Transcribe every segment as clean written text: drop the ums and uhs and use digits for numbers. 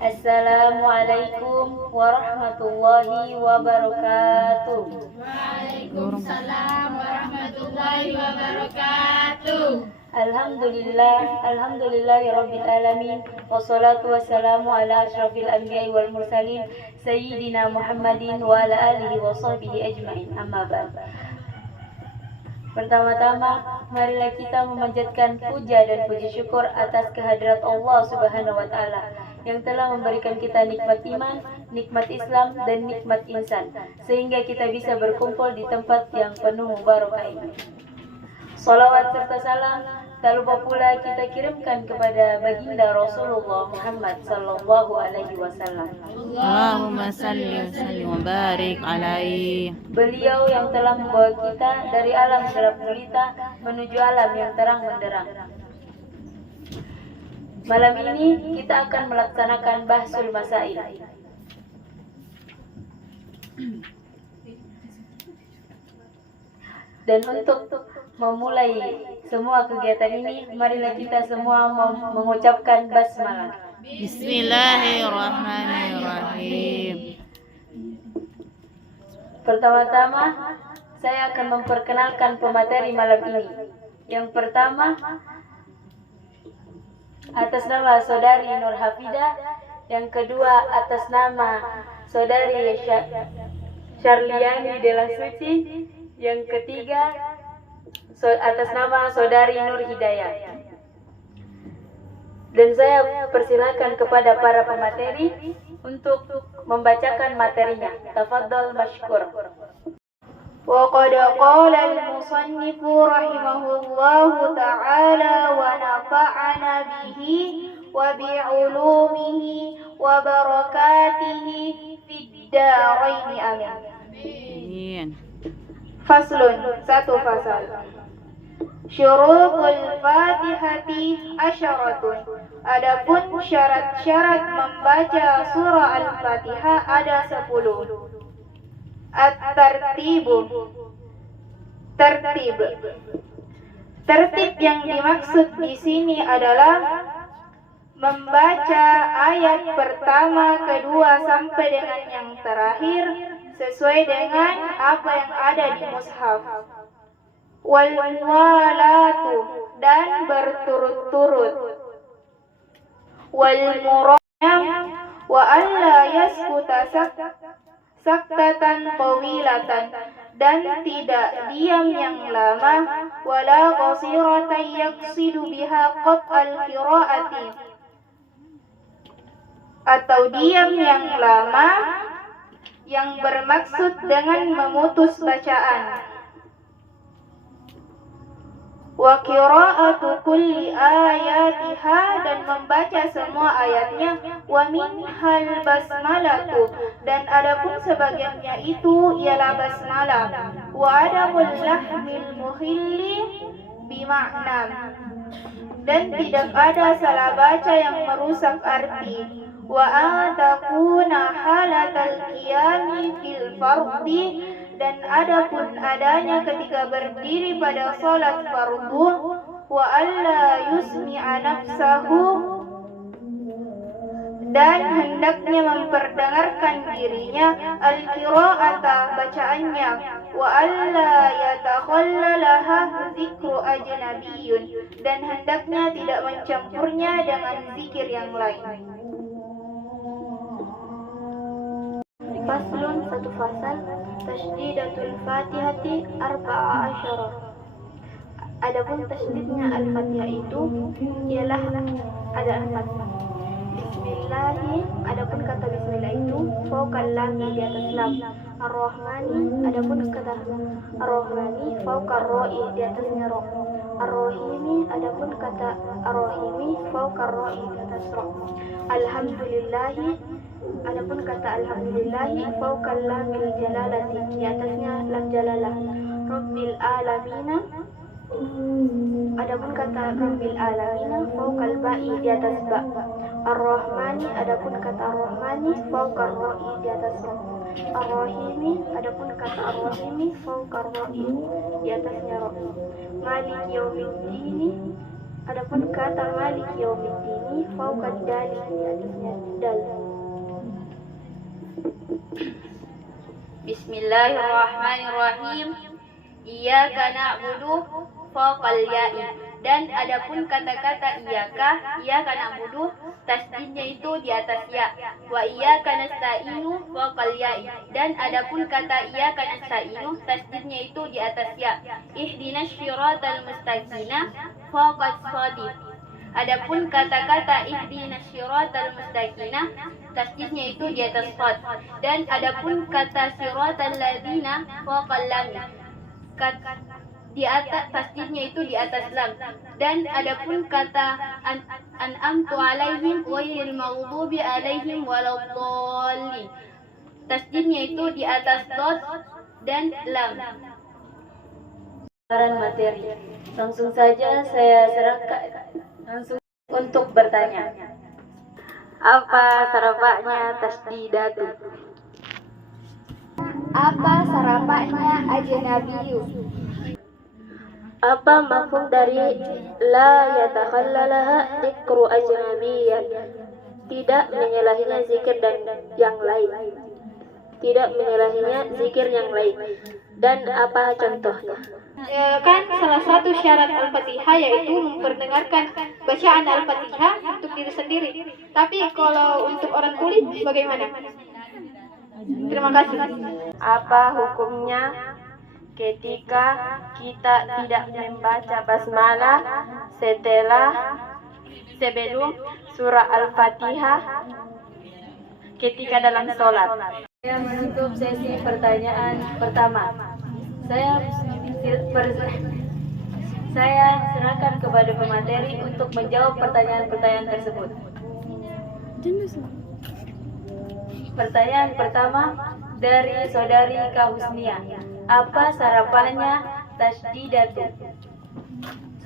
Assalamualaikum warahmatullahi wabarakatuh. Waalaikumsalam warahmatullahi wabarakatuh. Alhamdulillahirabbil alamin wassalatu wassalamu ala asyrafil anbiya'i wal mursalin sayyidina Muhammadin wa ala alihi wa sahbihi ajmain. Amma ba'd. Pertama-tama, marilah kita memanjatkan puja dan puji syukur atas kehadirat Allah Subhanahu wa taala yang telah memberikan kita nikmat iman, nikmat Islam dan nikmat insan sehingga kita bisa berkumpul di tempat yang penuh barokah ini. Salawat serta salam tak lupa pula kita kirimkan kepada baginda Rasulullah Muhammad sallallahu alaihi wasallam. Allahumma salli wa sallim wa barik alaihi. Beliau yang telah membawa kita dari alam gelap gulita menuju alam yang terang benderang. Malam ini kita akan melaksanakan bahsul masail. Dan untuk memulai semua kegiatan ini, marilah kita semua mengucapkan basmalah. Bismillahirrahmanirrahim. Pertama-tama, saya akan memperkenalkan pemateri malam ini. Yang pertama, atas nama Saudari Nur Hafidah. Yang kedua, atas nama Saudari Syarliani Dela Suci. Yang ketiga, atas nama Saudari Nur Hidayah. Dan saya persilakan kepada para pemateri untuk membacakan materinya. Tafadhal mashkur. وقد قال المصنف رحمه الله تعالى ونفعنا به وبعلومه وبركاته في الدارين آمين. فصل satu fasal. Syurutul Fatihati asyaratun. Adapun syarat-syarat membaca surah Al-Fatihah ada 10. At-tartibu, tertib. Tertib yang dimaksud di sini adalah membaca ayat pertama, kedua sampai dengan yang terakhir sesuai dengan apa yang ada di mushaf. Wal muwalatu, dan berturut-turut. Wal murayam, wa alla yaskuta saktatan tawilatan, dan tidak diam yang lama, wala qasiratan yaqsidu biha qat'al qiraati, atau diam yang lama yang bermaksud dengan memutus bacaan. Wa qira'atu kulli ayatiha, dan membaca semua ayatnya. Wa minhal basmalatu, dan adapun sebagiannya itu ialah basmalah. Wa adamul lahmil muhilli bima'na, dan tidak ada salah baca yang merusak arti. Wa atakuna halatal qiyami fil fardi, dan adapun adanya ketika berdiri pada salat fardu. Wa alla yusmi'a nafsahu, dan hendaknya memperdengarkan dirinya al-qira'ata, bacaannya. Wa alla yatakhallalaha zikru ajnabiyyun, dan hendaknya tidak mencampurnya dengan zikir yang lain. Faslun, satu fasal. Tasdidatul Fatihati arba'a asyara. Adapun tasdidnya Al-Fatihah itu ialah ada 4. Bismillahi, adapun kata bismillah itu fauqal lam, di atas lam. Ar-Rahmani, adapun kata Ar-Rahmani fauqar ra'i, di atasnya ra. Ar-Rahimi, adapun kata Ar-Rahimi fauqar ra'i, di atas ra. Alhamdulillahi, adapun kata alhamdulillahi fauqal lamil jalalati, di atasnya lam jalalah. Rabbil alamina, adapun kata Rabbil alamina fauqal ba'i, di atas ba. Ar-Rahmani, adapun kata Ar-Rahmani fauqar ra'i, di atas ra. Ar-Rahimi, adapun kata Ar-Rahimi fauqar ra'i, di atasnya ra. Maliki yaumiddin, Adapun kata Malik Yaumiddin fauqa dali, di atasnya dal. Bismillahirrahmanirrahim. Iyyaka na'budu fauqal ya'i. Dan adapun kata-kata iyyaka na'budu, tasdidnya itu di atas ya. Wa iyyaka nasta'inu fauqal ya'i. Dan adapun kata iyyaka nasta'inu, tasdidnya itu di atas ya. Ihdinas syiratal mustaqim fauqas shadid. Adapun kata-kata ihdinas syiratal mustaqim, tasdidnya itu di atas shad. Dan adapun kata syiratal ladzina fauqal lam, di atas tasdidnya itu di atas lam. Dan adapun kata an'amtu alaihim ghairil maghdubi alaihim waladdallin, tasdidnya itu di atas dot dan lam. Materi. Langsung saja saya serahkan untuk bertanya. Apa sarafnya tasdidatu? Apa sarafnya ajnabiyu? Apa mafhum dari la yatakhallalaha dzikru ajnabiyyan? Tidak menyalahinya zikir dan yang lain. Tidak menyalahinya zikir yang lain. Dan apa contohnya? Kan salah satu syarat Al-Fatihah yaitu memperdengarkan bacaan Al-Fatihah untuk diri sendiri. Tapi kalau untuk orang tuli bagaimana? Terima kasih. Apa hukumnya ketika kita tidak membaca basmalah sebelum surah Al-Fatihah ketika dalam sholat? Saya menutup sesi pertanyaan pertama. Saya serahkan kepada pemateri untuk menjawab pertanyaan-pertanyaan tersebut. Pertanyaan pertama dari saudari Kahusnia. Apa sarapannya tasdidatu?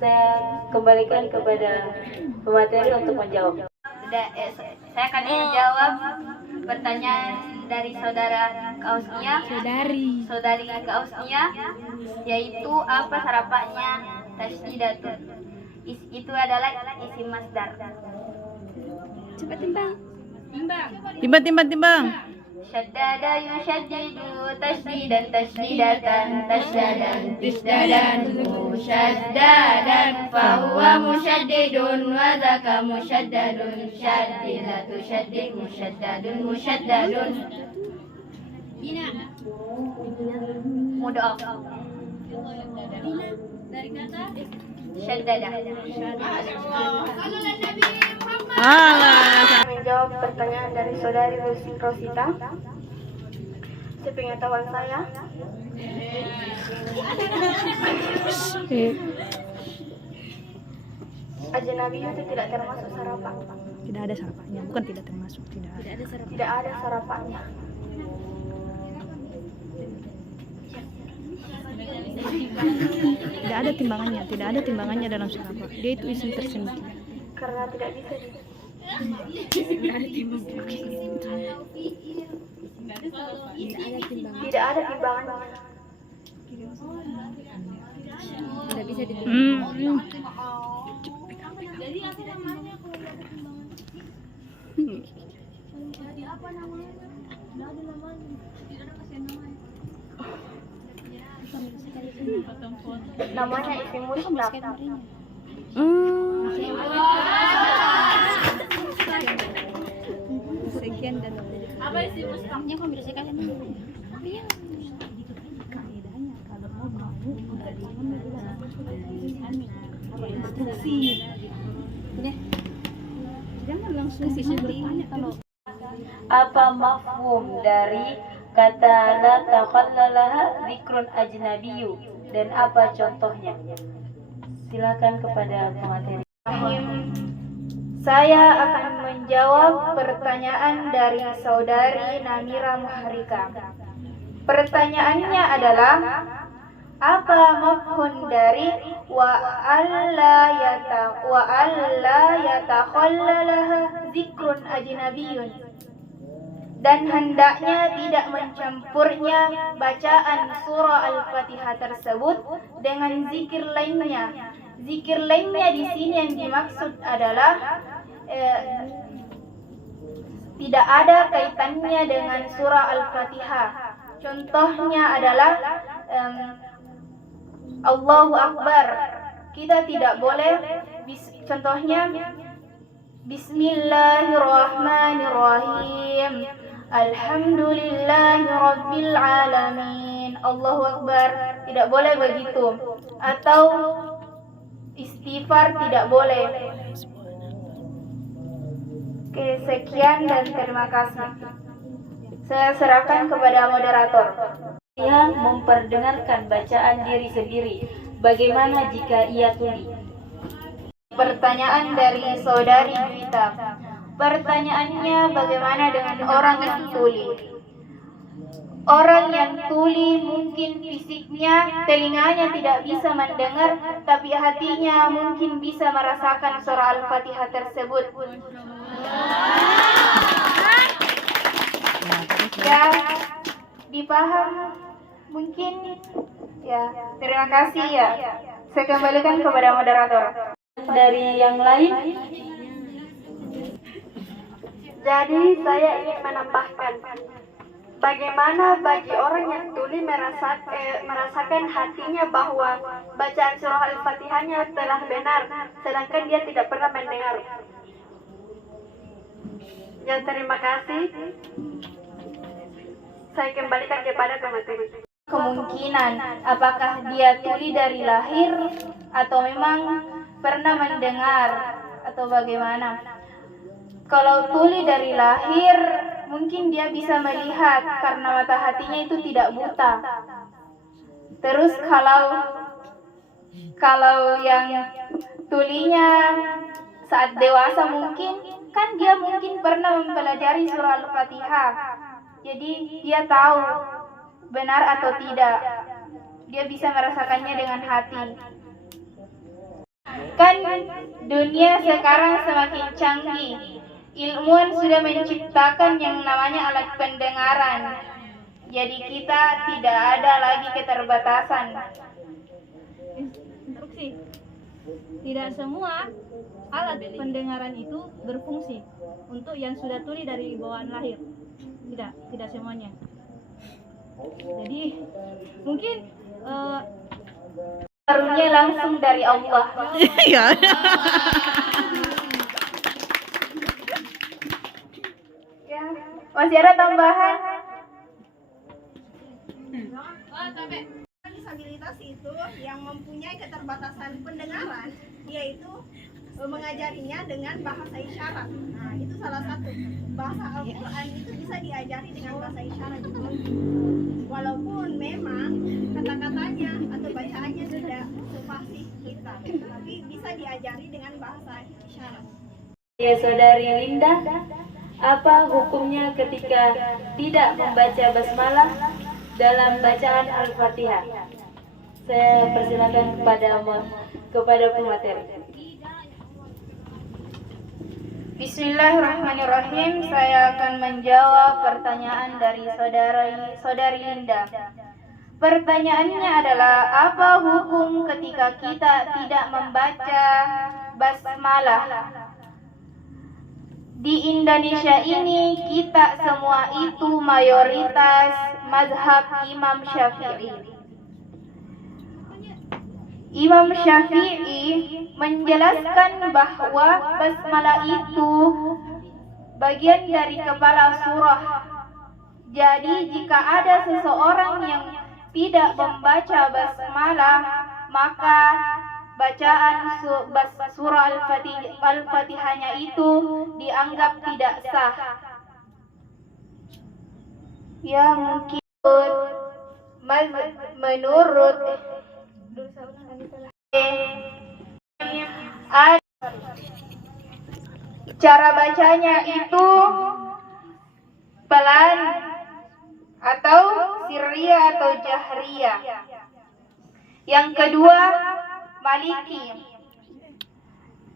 Saya kembalikan kepada pemateri untuk menjawab. Saya akan menjawab pertanyaan dari saudara Kausnia, saudari Kausnia, yaitu apa sarapannya tasdidatu? Itu adalah isim masdar. Cepat timbang. Syaddada yushaddidu tasdidan tasdidatan tasdadan tisdadan musyaddadan fahuwa musyaddidun wa dzaka musyaddadun syaddidatu syaddid musyaddadun musyaddadun mudhaf dari kata syaddada. Menjawab pertanyaan dari saudari Rosita. Sepengetahuan saya, ajnabi itu tidak termasuk sarapan. Tidak ada sarapannya, bukan tidak termasuk, tidak Tidak ada sarapannya. Tidak ada timbangannya dalam sarapan. Dia itu isim tersendiri. Karena tidak bisa tidak ada timbangannya. Tidak bisa ditimbang. Jadi apa namanya kalau ada timbangan? Jadi apa namanya? Tidak ada namanya. Tidak ada kasih namanya. Namanya isim musnad. Sekian dan Apa isim musnadnya kok bisa kalian? kaidahnya kalau mau kamu udah instruksi. Jangan langsung bertanya kalau Apa mafhum dari kata la takhallalaha dzikrun ajnabiyyu dan apa contohnya? Silakan kepada pemateri. Saya akan menjawab pertanyaan dari saudari Namira Muharika. Pertanyaannya adalah, apa mafhum dari wa alla yatakhallalaha zikrun ajnabiyyun, dan hendaknya tidak mencampurnya bacaan surah Al-Fatihah tersebut dengan zikir lainnya, Zikir lainnya di sini yang dimaksud adalah tidak ada kaitannya dengan surah Al-Fatihah. Contohnya adalah Allahu Akbar. Kita tidak boleh contohnya Bismillahirrahmanirrahim. Alhamdulillahi Rabbil Alamin. Allahu Akbar. Tidak boleh begitu. Atau istighfar tidak boleh. Oke, sekian dan terima kasih. Saya serahkan kepada moderator. Ia memperdengarkan bacaan diri sendiri. Bagaimana jika ia tuli? Pertanyaan dari saudari kita. Pertanyaannya, bagaimana dengan orang yang tuli? Orang yang tuli mungkin fisiknya, telinganya tidak bisa mendengar, tapi hatinya mungkin bisa merasakan surah Al-Fatihah tersebut. Ya, dipaham mungkin? Ya, terima kasih ya. Saya kembalikan kepada moderator. Dari yang lain? Jadi saya ingin menambahkan, bagaimana bagi orang yang tuli merasakan hatinya bahwa bacaan surah Al-Fatihahnya telah benar, sedangkan dia tidak pernah mendengar. Ya, terima kasih. Saya kembalikan kepada pemateri. Kemungkinan apakah dia tuli dari lahir atau memang pernah mendengar atau bagaimana? Kalau tuli dari lahir, mungkin dia bisa melihat karena mata hatinya itu tidak buta. Terus kalau yang tulinya saat dewasa mungkin, kan dia mungkin pernah mempelajari surah Al-Fatihah. Jadi dia tahu benar atau tidak. Dia bisa merasakannya dengan hati. Kan dunia sekarang semakin canggih. Ilmuwan sudah menciptakan yang namanya alat pendengaran. Jadi kita tidak ada lagi keterbatasan. Instruksi. Tidak semua alat pendengaran itu berfungsi untuk yang sudah tuli dari bawaan lahir. Tidak semuanya. Jadi mungkin karunia langsung dari Allah. Ya. Ya, masih ada tambahan? Disabilitas itu yang mempunyai keterbatasan pendengaran, yaitu mengajarinya dengan bahasa isyarat. Nah, itu salah satu. Bahasa Al-Quran itu bisa diajari dengan bahasa isyarat juga. Walaupun memang kata-katanya atau bacaannya tidak sefasih kita, tapi bisa diajari dengan bahasa isyarat. Ya, saudari Linda, apa hukumnya ketika tidak membaca basmalah dalam bacaan Al-Fatihah? Saya persilakan kepada pemateri. Bismillahirrahmanirrahim. Saya akan menjawab pertanyaan dari saudari Linda. Pertanyaannya adalah, apa hukum ketika kita tidak membaca basmalah? Di Indonesia ini kita semua itu mayoritas mazhab Imam Syafi'i. Imam Syafi'i menjelaskan bahwa basmalah itu bagian dari kepala surah. Jadi jika ada seseorang yang tidak membaca basmalah, maka bacaan surah Al-Fatihahnya itu dianggap tidak sah. Ya, mungkin menurut cara bacanya itu pelan atau sirriyah atau jahriyah. Yang kedua, maliki.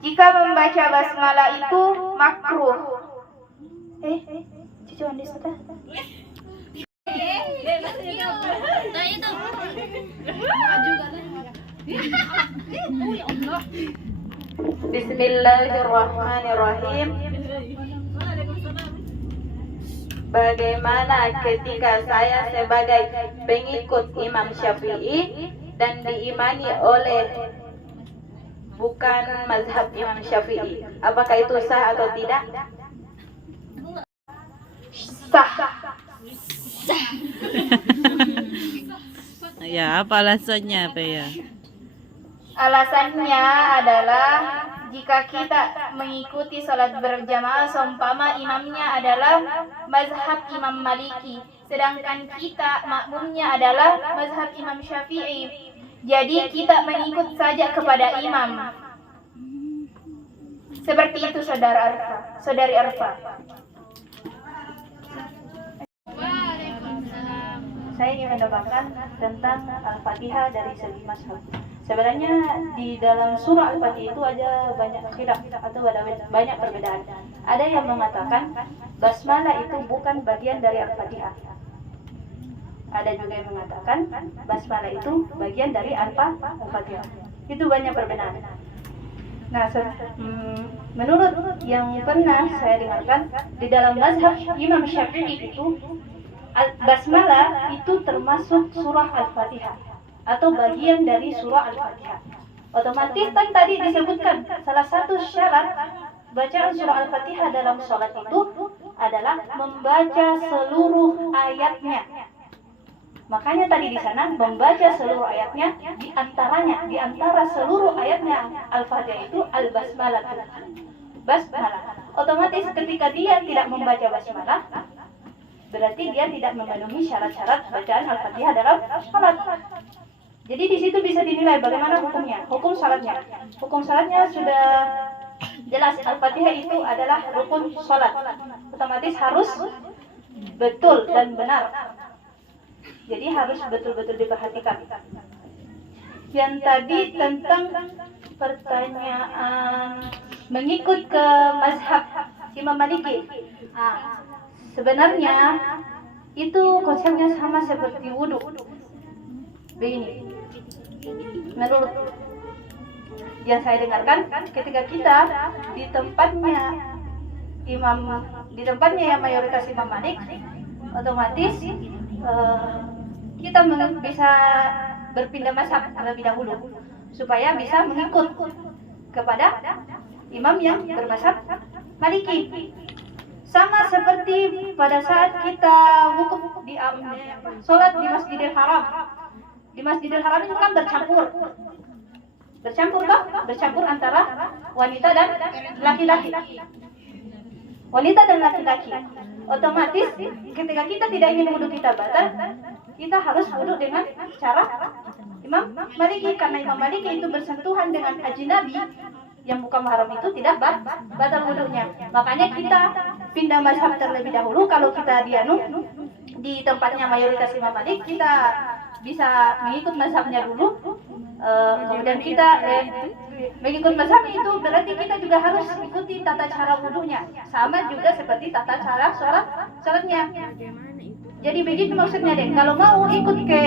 Jika membaca basmalah itu makruh. Cucu Andi sudah. Bismillahirrahmanirrahim. Bagaimana ketika saya sebagai pengikut Imam Syafi'i dan diimani oleh bukan mazhab Imam Syafi'i? Apakah itu sah atau tidak? Sah. Ya, apa alasannya apa ya? Alasannya adalah jika kita mengikuti salat berjamaah seumpama imamnya adalah mazhab Imam Maliki, sedangkan kita makmumnya adalah mazhab Imam Syafi'i. Jadi kita mengikut saja kepada imam. Seperti itu saudari Arfa. Saya ingin menambahkan tentang Al-Fatihah dari segi mazhab. Sebenarnya di dalam surah Al-Fatihah itu ada banyak khilaf atau ada banyak perbedaan. Ada yang mengatakan basmalah itu bukan bagian dari Al-Fatihah. Ada juga yang mengatakan basmalah itu bagian dari Al-Fatihah. Itu banyak perbedaan. Nah, menurut yang pernah saya dengarkan, di dalam mazhab Imam Syafi'i itu basmalah itu termasuk surah Al-Fatihah atau bagian dari surah Al-Fatihah. Otomatis kan tadi disebutkan salah satu syarat bacaan surah Al-Fatihah dalam sholat itu adalah membaca seluruh ayatnya. Makanya tadi di sana membaca seluruh ayatnya, di antara seluruh ayatnya Al-Fatihah itu al-basmalah. Basmalah. Otomatis ketika dia tidak membaca basmalah, berarti dia tidak memenuhi syarat-syarat bacaan Al-Fatihah dalam salat. Jadi di situ bisa dinilai bagaimana hukumnya, hukum salatnya. Hukum salatnya sudah jelas, Al-Fatihah itu adalah rukun salat. Otomatis harus betul dan benar. Jadi harus betul-betul diperhatikan. Yang tadi tentang pertanyaan mengikut ke mazhab Imam Maliki. Sebenarnya itu konsepnya sama seperti wudhu. Begini, menurut yang saya dengarkan, ketika kita di tempatnya yang mayoritas Imam Malik, otomatis kita bisa berpindah mazhab terlebih dahulu supaya bisa mengikut kepada imam yang bermazhab Maliki. Sama seperti pada saat kita wukuf di sholat di Masjidil Haram. Di Masjidil Haram itu kan bercampur antara wanita dan laki-laki. Otomatis ketika kita tidak ingin wudhu kita batal, kita harus wudhu dengan cara Imam Maliki, karena Imam Maliki itu bersentuhan dengan ajnabi yang bukan mahram itu tidak batal wudhunya. Makanya kita pindah mazhab terlebih dahulu. Kalau kita di tempatnya mayoritas Imam Malik, kita bisa mengikut mazhabnya dulu. Kemudian kita mengikut mazhab itu berarti kita juga harus ikuti tata cara wudhunya, sama juga seperti tata cara sholatnya. Jadi begitu maksudnya deh. Kalau mau ikut ke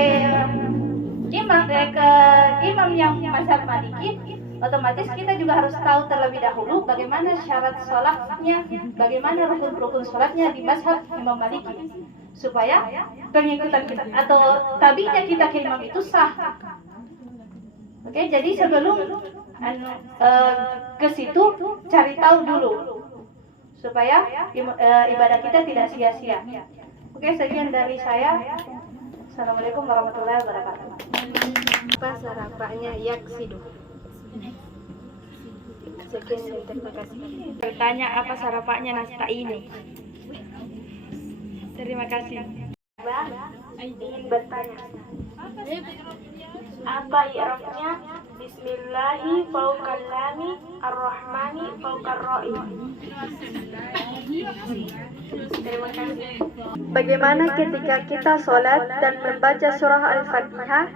imam yang mazhab Maliki, otomatis kita juga harus tahu terlebih dahulu bagaimana syarat sholatnya, bagaimana rukun-rukun sholatnya di mazhab Imam Maliki, supaya pengikutan kita atau tabinya kita ke imam itu sah. Oke, jadi sebelum ke situ cari tahu dulu supaya ibadah kita tidak sia-sia. Oke, sekian dari saya. Assalamualaikum warahmatullahi wabarakatuh. Apa sarapannya yaksidu? Sekian dan terima kasih. Bertanya apa sarapannya nasta ini? Terima kasih. Ingin bertanya, apa i'rabnya Bismillahi fauqal lami ar-Rahmani fauqar ra'i? Terima kasih. Bagaimana ketika kita sholat dan membaca surah Al-Fatihah,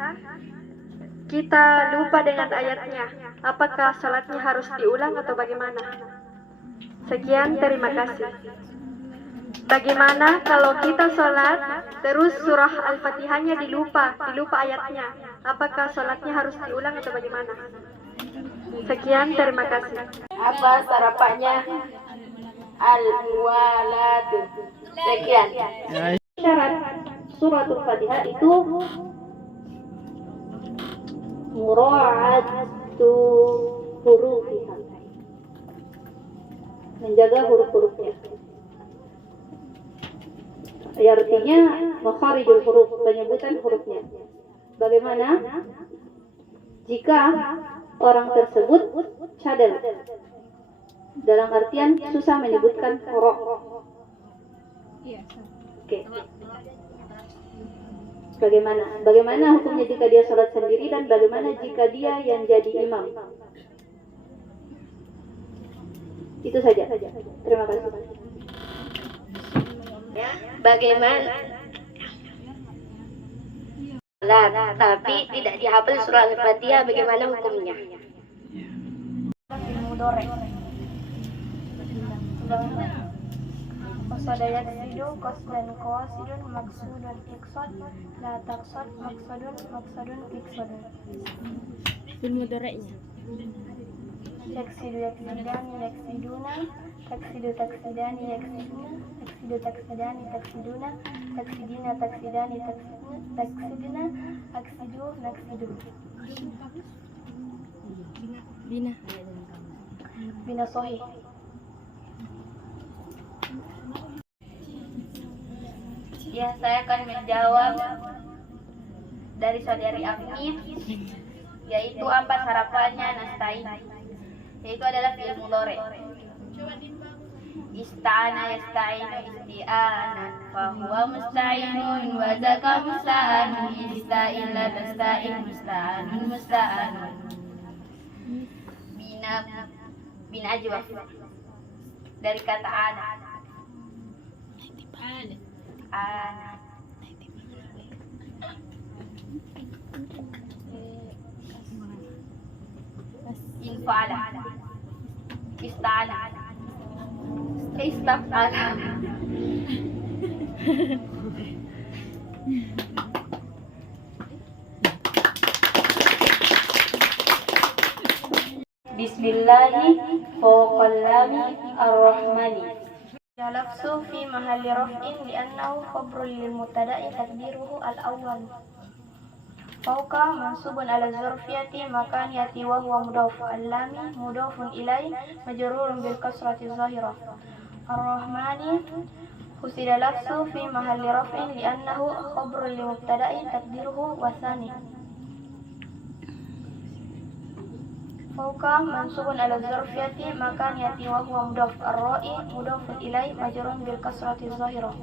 kita lupa dengan ayatnya? Apakah sholatnya harus diulang atau bagaimana? Sekian, terima kasih. Bagaimana kalau kita sholat Terus surah Al-Fatihahnya dilupa ayatnya. Apakah sholatnya harus diulang atau bagaimana? Sekian, terima kasih. Apa sarapannya? Al-muwalatu. Sekian. Syarat suratul Fatihah itu mura'atu hurufiha, menjaga huruf-hurufnya. Artinya makharijul huruf, penyebutan hurufnya. Bagaimana jika orang tersebut cadel, dalam artian susah menyebutkan huruf. Oke. Bagaimana hukumnya jika dia sholat sendiri, dan bagaimana jika dia yang jadi imam? Itu saja. Terima kasih. Bagaimana? Tapi tidak dihafal surah Al-Fatihah, bagaimana hukumnya? Mudhari. Qasada yaksidu, qasdan qasidun, maksudun iqsad, la taqsad, maksudun iqsadun. Fil mudhari'nya. Yaksidu yaksidani yaksiduna, taksidu taksidani yaksiduna, taksidu taksidani taksiduna, taksidina taksidani taksidina, aksidu naksidu. Bina sahih. Ya, saya akan menjawab dari saudari Afif, yaitu apa sarapannya nasta'in, yaitu adalah fi'il mudhari. Ista'ana yasta'inu isti'anan, fahuwa musta'inun wa zaka musta'anun, ista'in la tasta'in musta'anun musta'anun. Bina ajwaf dari kata ana. Infa'ala, ista'ala, istaf'ala. Bismillahi fawqal lami ar-rahmani. Lafzu fi mahalli raf'in li'annahu khabrun lil mubtada'i taqdiruhu al-awwal. Fawqa mansubun ala zarfiyati makaniyati wa huwa mudhaf. Al-lami mudhafun ilai majrurun bil kasrati zahirah. Ar-rahmani husida lafzu fi mahalli raf'in li'annahu khabrun lil mubtada'i taqdiruhu wa thani. Fawqa mansubun ala zarfiyati makaniyati wa huwa mudhaf. Ar-ra'i mudhafun ilai majrurun bil kasrati zahirah.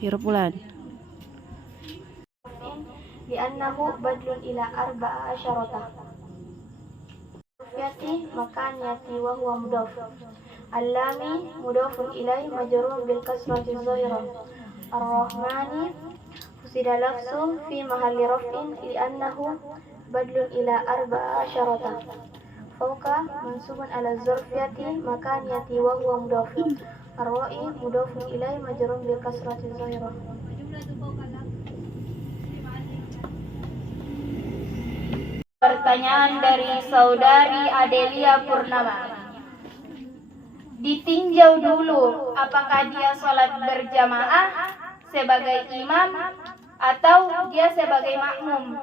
Hirpulan. Li'annahu badlun ila arba'a asyarata. Zarfiyati makaniyati wa huwa mudhaf. Al-lami mudhafun ilai majrurun bil kasrati zahirah. Ar-rahmani husida lafzu fi mahalli raf'in li'annahu badlun ila arba'a asyarata. Fawqa mansubun ala zarfiyati makaniyati wa huwa mudhaf. Ar-ra'i mudhafun ilai majrurun bil kasrati zahirah. Pertanyaan dari saudari Adelia Purnama. Ditinjau dulu apakah dia sholat berjamaah sebagai imam atau dia sebagai makmum.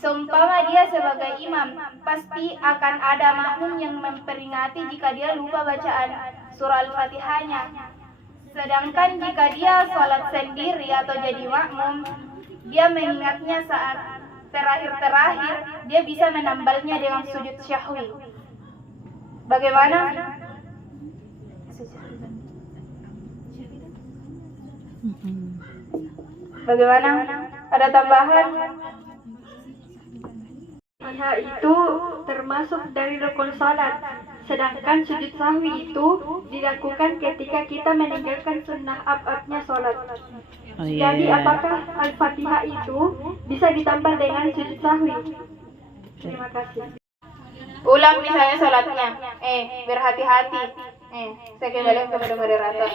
Seumpama dia sebagai imam, pasti akan ada makmum yang memperingati jika dia lupa bacaan surah Al-Fatihahnya. Sedangkan jika dia sholat sendiri atau jadi makmum, dia mengingatnya saat terakhir-terakhir, dia bisa menambalnya dengan sujud syahwi. Bagaimana? Bagaimana? Ada tambahan? Itu termasuk dari rukun salat. Sedangkan sujud sahwi itu dilakukan ketika kita meninggalkan sunnah ab-abnya sholat. Oh iya. Jadi apakah Al-Fatihah itu bisa ditambah dengan sujud sahwi? Terima kasih. Ulang misalnya sholatnya. Berhati-hati. Saya kembali kepada moderator.